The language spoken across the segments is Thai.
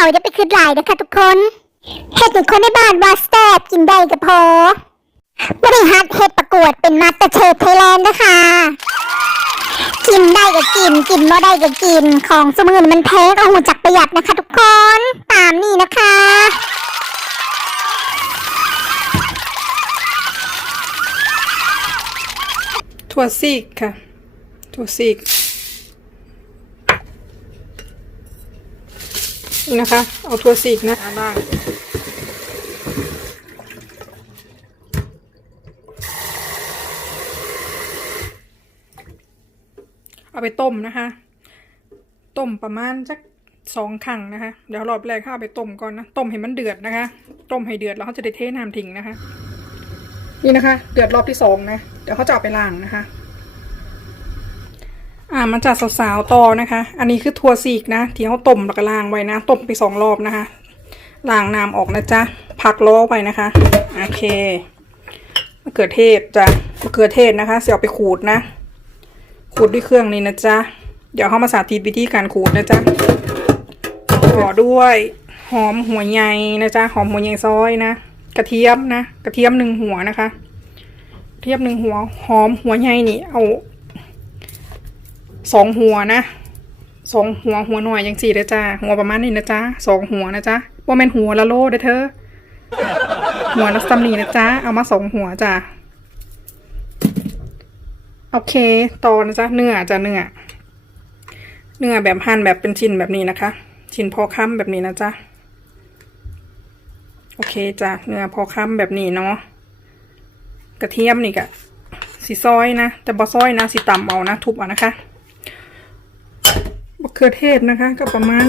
เขาจะไปคืนหลายนะคะทุกคนเห็ดในคนในบ้านว่าแซ่บกินได้ก็พอบริหัดเห็ดประกวดเป็นมาสเตอร์เชฟไทยแลนด์นะคะกินได้ก็กินกินไม่ได้ก็กินของสมือนมันแพงเอาหัวจักประหยัดนะคะ ทุกคนตามนี่นะคะถั่วซีกค่ะถั่วซีก นี่นะคะ เอาถั่วซีกนะล่างเอาไปต้มนะคะ ต้มประมาณสักสองครั้งนะคะ เดี๋ยวรอบแรกข้าเอาไปต้มก่อนนะ ต้มให้มันเดือดนะคะ ต้มให้เดือดแล้วเขาจะได้เทน้ำทิ้งนะคะ นี่นะคะ เดือดรอบที่สองนะ เดี๋ยวเขาจะเอาไปล้างนะคะ อ่ามาจากสาวๆต่อนะคะ อันนี้คือถั่วซีกนะที่เขาต้มแล้วก็ล้างไว้นะ ต้มไปสองรอบนะคะล้างน้ำออกนะจ๊ะพักล้อไว้นะคะ โอเคมะเขือเทศจ้ะมะเขือเทศนะคะเสียเอาไปขูดนะ ขูดด้วยเครื่องนี้นะจ๊ะเดี๋ยวเขามาสาธิตวิธีการขูดนะจ๊ะห่อด้วยหอมหัวใหญ่นะจ๊ะหอมหัวใหญ่ซอยนะกระเทียมนะกระเทียมหนึ่งหัวนะคะกระเทียมหนึ่งหัวหอมหัวใหญ่นี่เอา สองหัวนะสองหัวหัวหน่อยยังสี่เลยจ้าหัวประมาณนี้นะจ๊ะสองหัวนะจ๊ะว่าแม่นหัวละโลเด้อเธอ หัวละซัมนีนะจ๊ะเอามาสองหัวจ้ะโอเคต่อนะจ๊ะเนื้อจ้ะเนื้อเนื้อแบบหั่นแบบเป็นชิ้นแบบนี้นะคะ ชิ้นพอค้ำแบบนี้นะจ๊ะโอเคจ้ะเนื้อพอค้ำแบบนี้เนาะกระเทียมนี่กะสีซอยนะ แต่บอซอยนะสีต่ำเอานะ ทุบเอานะคะ ขือเทศนะคะ ก็ประมาณ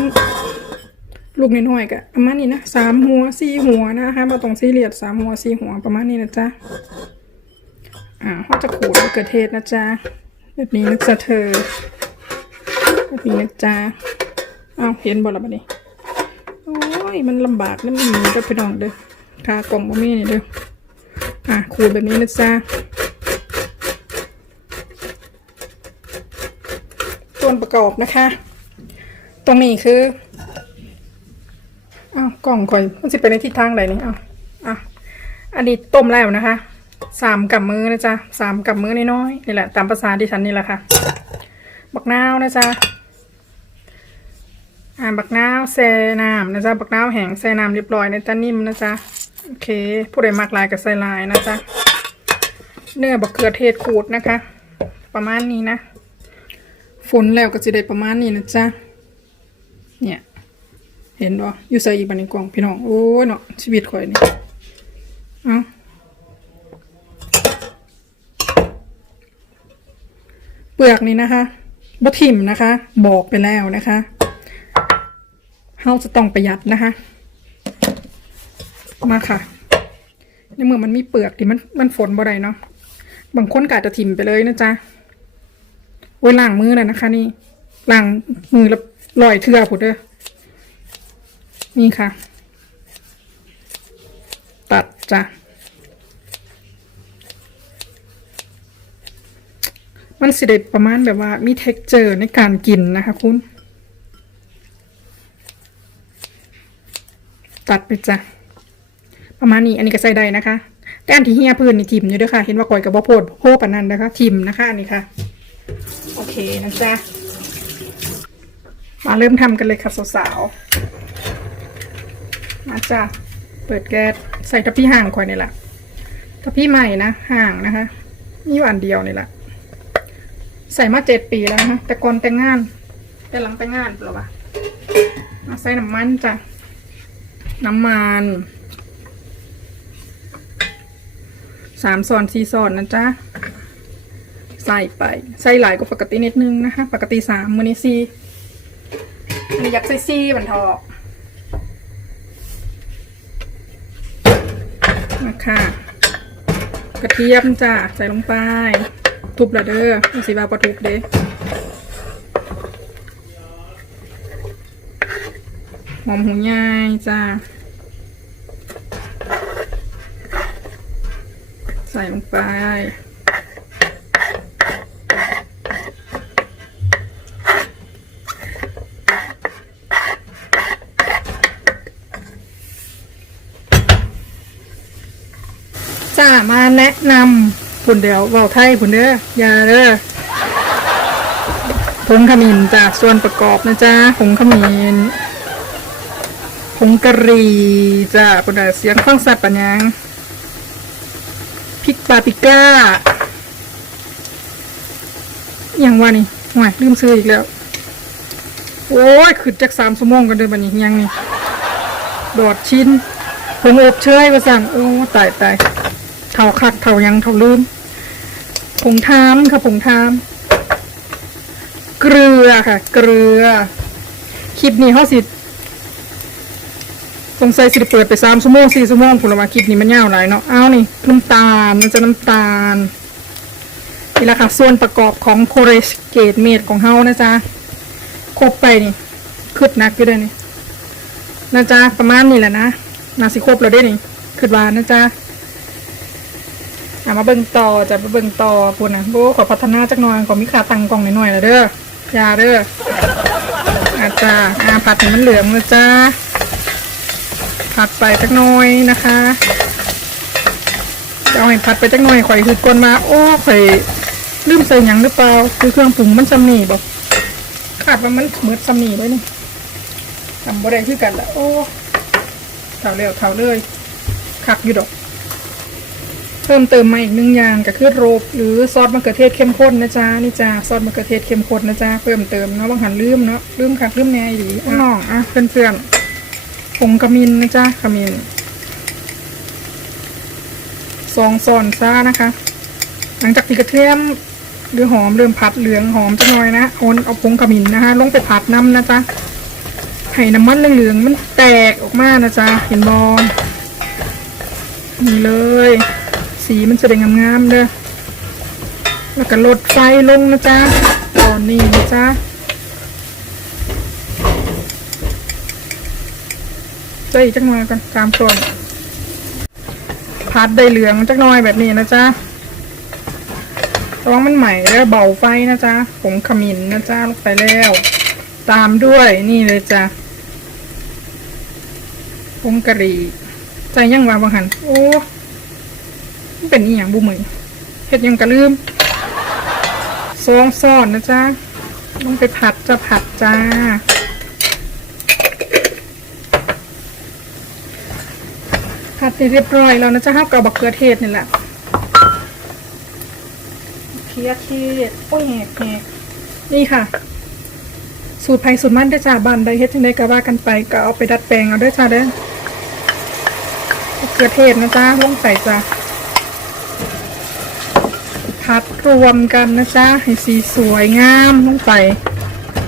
ลูกน้อยๆก็ประมาณนี้นะสามหัวสี่หัวนะคะมาตรงสี่เหลี่ยมสามหัวสี่หัวประมาณนี้นะจ๊ะอ่าเขาจะขูดมะเขือเทศนะจ๊ะแบบนี้นะจ๊ะเธอแบบนี้นะจ๊ะอ้าวเห็นบ่ละบัดนี้โอ้ยมันลำบากนะมันมีก็ไปน้องเด้อคากล่องบะหมี่นี่เด้ออะขูดแบบนี้นะจ๊ะส่วนประกอบนะคะ ตรงนี้คืออ้าวกล่องข่อยมันสิไปในทิศทางไหนนี่อ้าวอะอันนี้ต้มแล้วนะคะสามกับมือนะจ๊ะสามกับมือน้อยๆนี่แหละ ตามภาษาดิฉันนี่แหละค่ะ บักนาวนะจ๊ะอ่าบักนาวแซน้ำนะจ๊ะบักนาวแห้งแซน้ำเรียบร้อยนะจ๊ะนิ่มนะจ๊ะโอเค ผู้ใดมากลายกับใส่ลายนะจ๊ะเนื้อบักเขือเทศขูดนะคะ ประมาณนี้นะฝนแล้วก็จะได้ประมาณนี้นะจ๊ะ เนี่ย เห็นบ่อยู่ใส่อีกบันในกล่องพี่น้อง โอ้ยเนาะชีวิตข่อยนี่เอาเปลือกนี่นะคะบ่ทิ่มนะคะ บอกไปแล้วนะคะเฮาจะต้องประหยัดนะคะ มาค่ะ ในเมื่อมันมีเปลือกที่มันมันฝนบ่ได้เนาะบางคนกาจะทิ่มไปเลยนะจ๊ะโอ้ยล้างมือแล้วนะคะ นี่ล้างมือแล้ว ลอยเทือผุดเด้อนี่ค่ะ ตัดจ้ะมันสิเด็ดประมาณแบบว่ามีเท็กเจอร์ในการกินนะคะคุณ ตัดไปจ้ะ ประมาณนี้อันนี้ก็ใส่ได้นะคะ แต่อันที่เฮียพื้นนี่ทิมอยู่ด้วยค่ะ เห็นว่าก่อยกับบ่โพดโพปานนั้นนะคะทิมนะคะอันนี้ค่ะ โอเคนะจ๊ะ มาเริ่มทำกันเลยค่ะสาวๆมาจ้ะเปิดแก๊สใส่ทัพพี่ห่างคอยนี่แหละทัพพี่ใหม่นะห่างนะคะมีอยู่อันเดียวนี่แหละใส่มาเจ็ดปีแล้วนะคะแต่ก่อนแต่งงาน แต่หลังแต่งงานหรอวะมาใส่น้ำมันจ้ะน้ำมันสามซอนสี่ซอนนะจ๊ะใส่ไป ใส่หลายกว่าปกตินิดนึงนะคะ ปกติสามมือนี้สี่ อันนี้อยากใส่สี่บันทอกมาค่ะกระเทียมจ้ะใส่ลงไป ทุบละเด้อสิบาปทุบเด้หอมหูใหญ่จ้าใส่ลงไป มาแนะนำผุนเดียวเบาไทยผุนเด้ออย่าเด้อผงขมิ้นจากส่วนประกอบนะจ๊ะผงขมิ้นผงกะหรี่จ้ะผุนเดียวเสียงข้องสัตว์ปัญญังพริกปาปิก้าอย่างว่านี่ห่วยลืมซื้ออีกแล้ว โอ้ยขึ้นจากสามชั่วโมงกันเดินบันนี้ยังนี่ดอดชิ้นผงอบเชยมาสั่งโอ้ตายตาย เท่าคักเท่ายังเท่าลืมผงทามค่ะผงทามเกลือค่ะ เกลือคลิปนี้เขาสิสงสัยสิเปิดไปสามชั่วโมงสี่ชั่วโมงผลมาคลิปนี้มันยาวหลายเนาะเอานี่น้ำตาลมันจะน้ำตาลนี่แหละค่ะ ส่วนประกอบของโคเรสเกตเมดของเฮานะจ๊ะครบไปนี่คืดนักอยู่ด้วยนี่นะจ๊ะประมาณนี้แหละนะนาสิครบเราได้นี่คืดวานนะจ๊ะ เอามาเบิ่งต่อจะมาเบิ่งต่อปุ่นนะโบขอพัฒนาจักหน่อยขอมีขาตังกล่องหน่อยๆละเด้ออยาเด้ออาจารย์อาผัดให้มันเหลืองนะจ๊ะผัดไปจักหน่อยนะคะจะเอาให้ผัดไปจักหน่อยข่อยคือกวนมา โอ้ข่อยลืมใส่หยังหรือเปล่าคือเครื่องปรุงมันซำนีบอกขาดว่ามันเหมือนซำนีไว้นี่ทำบ่ได้คือกันละโอ้เท่าเร็วเท่าเลยคักอยู่ดอก พิ่มเติมมาอีกหนึ่งอย่างก็คือโรบหรือซอสมะเขือเทศเข้มข้นนะจ๊ะนี่จ้าซอสมะเขือเทศเข้มข้นนะจ๊ะเพิ่มเติมเนาะบางหันลืมเนาะลืมคักลืมแน่อยู่อะน้องอะเพื่อนๆผงขมิ้นนะจ๊ะขมิ้นสองซอนซ่านะคะ หลังจากที่กระเทียมหรือหอมเริ่มผัดเหลืองหอมจังหน่อยนะโอนเอาผงขมิ้นนะคะลงไปผัดน้ำนะจ๊ะให้น้ำมันเหลืองๆมันแตกออกมานะจ๊ะเห็นบอลนี่เลย สีมันจะได้งามๆเด้อแล้วก็ลดไฟลงนะจ๊ะตอนนี้นะจ๊ะใส่อีกจังหน่อยก่อนตามส่วนพัดได้เหลืองจักหน่อยแบบนี้นะจ๊ะระวังมันใหม่แล้วเบาไฟนะจ๊ะผงขมิ้นนะจ๊ะลงไปแล้ว ตามด้วยนี่เลยจ้ะผงกะหรี่ใจยังวาบางหันโอ้ เป็นอีหยังบุมือเฮ็ดยังกะลืมซองซ่อนนะจ๊ะลงไปผัดจะผัดจ้า ผัดเรียบร้อยแล้วนะจ๊ะห้ากับบักเขือเทศนี่แหละเขือเทศโอ้ยแหกแหกนี่ค่ะ สูตรไผ่สูตรมันได้จ้าบ้านใดเฮ็ดจังไดก็ว่ากันไปก็เอาไปดัดแปลงเอาเด้อจ้าเด้อบักเขือเทศนะจ๊ะลงใส่จ้ะ พัดรวมกันนะจ๊ะให้สีสวยงามลงไป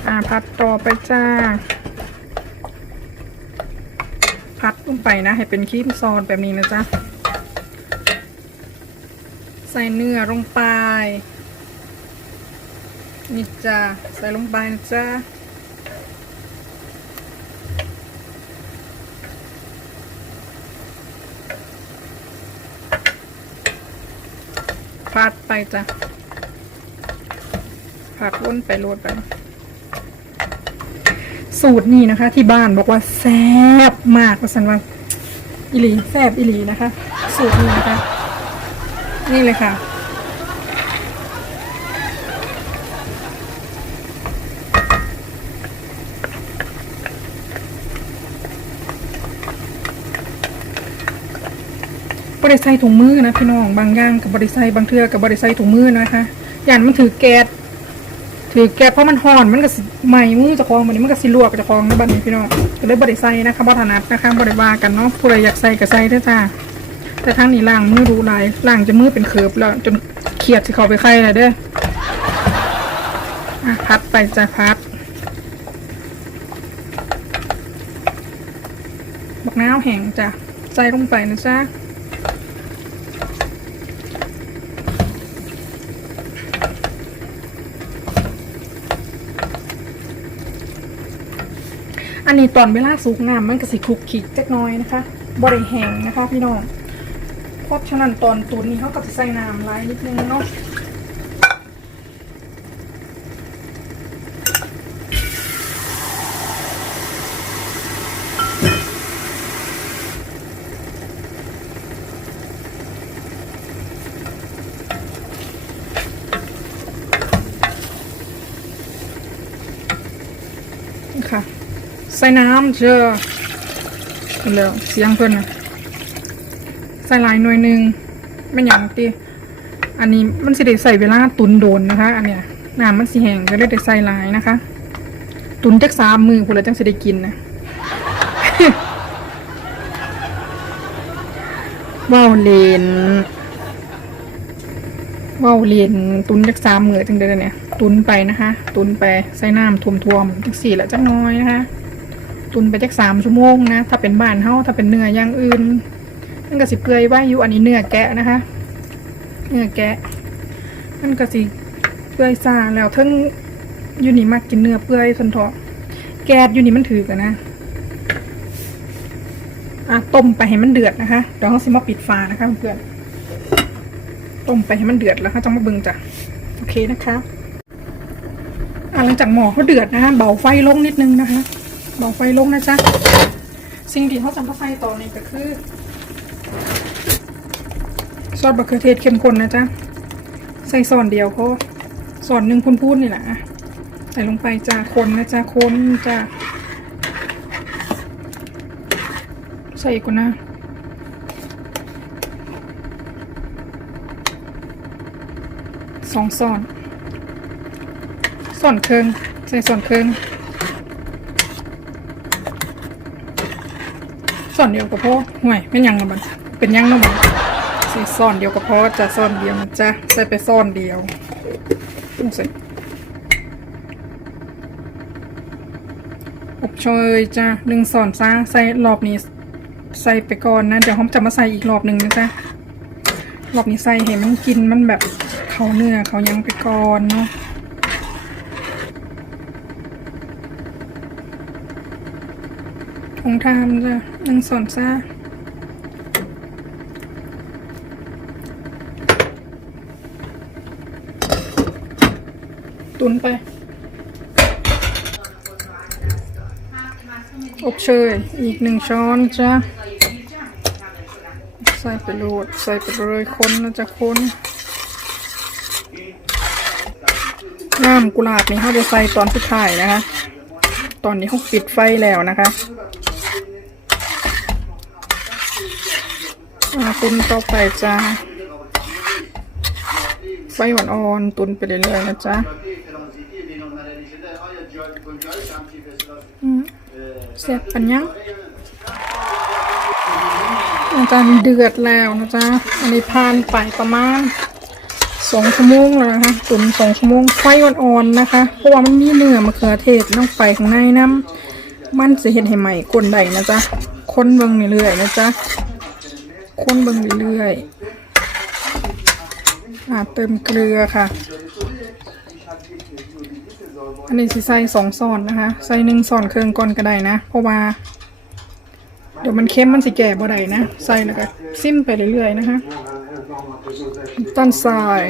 อ่าพัดต่อไปจ้า พัดลงไปนะ ให้เป็นครีมซอนแบบนี้นะจ๊ะ ใส่เนื้อลงไป นี่จ้าใส่ลงไปนะจ๊ะ พัดไปจ้ะผัดวนไปโรดไป สูตรนี้นะคะ ที่บ้านบอกว่าแซ่บมากว่าสันว่าอิลีแซ่บอิลีนะคะ สูตรนี้นะคะ นี่เลยค่ะ ริใส่ถุงมือนะพี่น้องบางอย่างกับบริใส่บางเทือกับบริใส่ถุงมือนะคะอย่างมันถือแก๊สถือแกะเพราะมันห่อนมันก็สิไหม้มือจะคลองมันนี้มันก็สิลวกจะคลองในบ้านนี้พี่น้องก็เลยบริใส่นะคะบริถนัดนะคะบริวากันเนาะผู้ใดอยากใส่ก็ใส่เด้จ้าแต่ทั้งนี้ล่างมือรู้หลายล่างจะมือเป็นเคิร์ฟแล้ว จนเขียดสิเขาไปไข่เลยเด้อพัดไปจ้าพัดบักน้าวแห้งจ้ะใส่ลงไปนะจ้า อันนี้ตอนเวลาสุกงามมันก็สิคลุกคลิกจักน้อยนะคะบริแห้งนะคะ พี่น้องเพราะฉะนั้นตอนตุนนี้เขาก็จะใส่น้ำลายนิดนึงเนาะ ใส่น้ำเชื่อเร็วเสียงเพิ่นนะใส่หลายหน่วยหนึ่งไม่อย่างตีอันนี้มันสิได้ใส่เวลาตุนโดนนะคะ อันเนี้ยน้ำมันสิแห้งก็เลยได้ใส่หลายนะคะ ตุนจักสามมือคุณละจังสิได้กินนะว้าวเลนว้าวเลนตุนจักสามมือจังเดือนเนี่ย ตุนไปนะคะ ตุนไปใส่น้ำท่วมๆจักสี่ละจักน้อยนะคะ ตุนไปจักสามชั่วโมงนะ ถ้าเป็นบ้านเฮาถ้าเป็นเนื้ออย่างอื่นมันก็สิเปื่อยไว้อยู่อันนี้เนื้อแกะนะคะ เนื้อแกะ มันก็สิเปื่อยซาแล้วทั้งอยู่นี่มักกินเนื้อเปื่อยสันเถาะแก๊สอยู่นี่มันถือกันนะอะต้มไปให้มันเดือดนะคะเดี๋ยวเขาสิมาปิดฝานะคะเพื่อนต้มไปให้มันเดือดแล้วเขาจะมาเบิ่งจ้ะโอเคนะคะอะหลังจากหม้อเขาเดือดนะคะเบาไฟลงนิดนึงนะคะ เบาไฟลงนะจ๊ะ สิ่งที่เขาจะมาใส่ต่อนี่ก็คือ ซอสบะเขือเทศเข้มข้นนะจ๊ะ ใส่ซอนเดียวเขาซอนหนึ่งพูนๆนี่แหละใส่ลงไปจ้าคนนะจ๊ะคนจ้าใส่อีกก่อนนะสองซอนซอนเครื่องใส่ซอนเครื่อง อนเดียวกับพ่อห่วยไม่นยังละมันเป็นยังละมันใส่ซ่อนเดียวก็พอจะซ่อนเดียวนะจ๊ะใส่ไปซ่อนเดียวใส่อบเชยจ้ะหนึ่งซ่อนซะใส่รอบนี้ใส่ไปก่อนนะ เดี๋ยวผมจะมาใส่อีกรอบหนึ่งนะจ๊ะรอบนี้ใส่เห็นมันกินมันแบบเขาเนื้อเขายังไปก่อนเนาะ ทงทามจ้ะหนึ่งซ่อนซะตุนไป อบเชยอีกหนึ่งช้อนจ้ะใส่ไปโหลดใส่ไปเลยคนนะจ๊ะคนน้ำกุหลาบนี่เขาจะใส่ตอนสุดท้ายนะคะ ตอนนี้เขาปิดไฟแล้วนะคะอ่า ตุนต่อไปจ้าไฟอ่อนๆตุนไปเรื่อยๆนะจ๊ะเสร็จปัญญังอาจารย์เดือดแล้วนะจ๊ะ อันนี้ผ่านไปประมาณสองชั่วโมงแล้วนะคะตุนสองชั่วโมงไฟอ่อนๆนะคะ เพราะว่ามันมีเนื้อมะเขือเทศลงไปข้างในน้ำมันจะเห็นให้ใหม่กลนได้นะจ๊ะ คนเบิ่งเรื่อยๆนะจ๊ะ คนเบิ่งเรื่อยๆอ่าเติมเกลือค่ะ อันนี้สิใส่สองซอนนะคะ ใส่หนึ่งซอนเครื่องก่อนก็ได้นะ เพราะว่า เดี๋ยวมันเค็มมันสิแก่บ่ได้นะ ใส่แล้วก็ซิมไปเรื่อยๆนะคะต้นทราย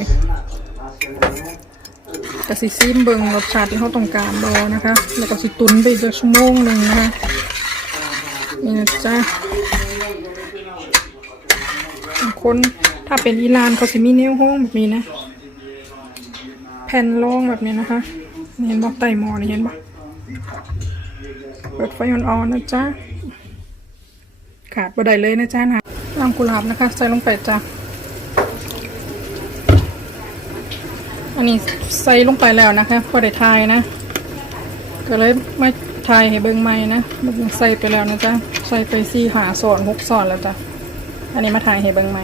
แต่สิซิมเบิงรสชาติที่เขาต้องการรอนะคะ แล้วก็สิตุนไปอีกชั่วโมงหนึ่งนะคะนี่นะจ๊ะ คนถ้าเป็นอิหร่านเขาสิมีนิ้วห้องแบบนี้นะ แผ่นรองแบบนี้นะคะ เห็นบ่ไต่หมอนี่เห็นบ่เปิดไฟอ่อนๆนะจ๊ะ ขาดบ่ได้เลยนะจ๊ะนะน้ำกุหลาบนะคะ ใส่ลงไปจ้ะ อันนี้ใส่ลงไปแล้วนะคะพอได้ทายนะ ก็เลยไม่ทายให้เบิ่งใหม่นะเบิ่งใส่ไปแล้วนะจ๊ะ ใส่ไปสี่หาสอนหกสอนแล้วจ้ะ อันนี้มาถ่ายให้เบิ่งใหม่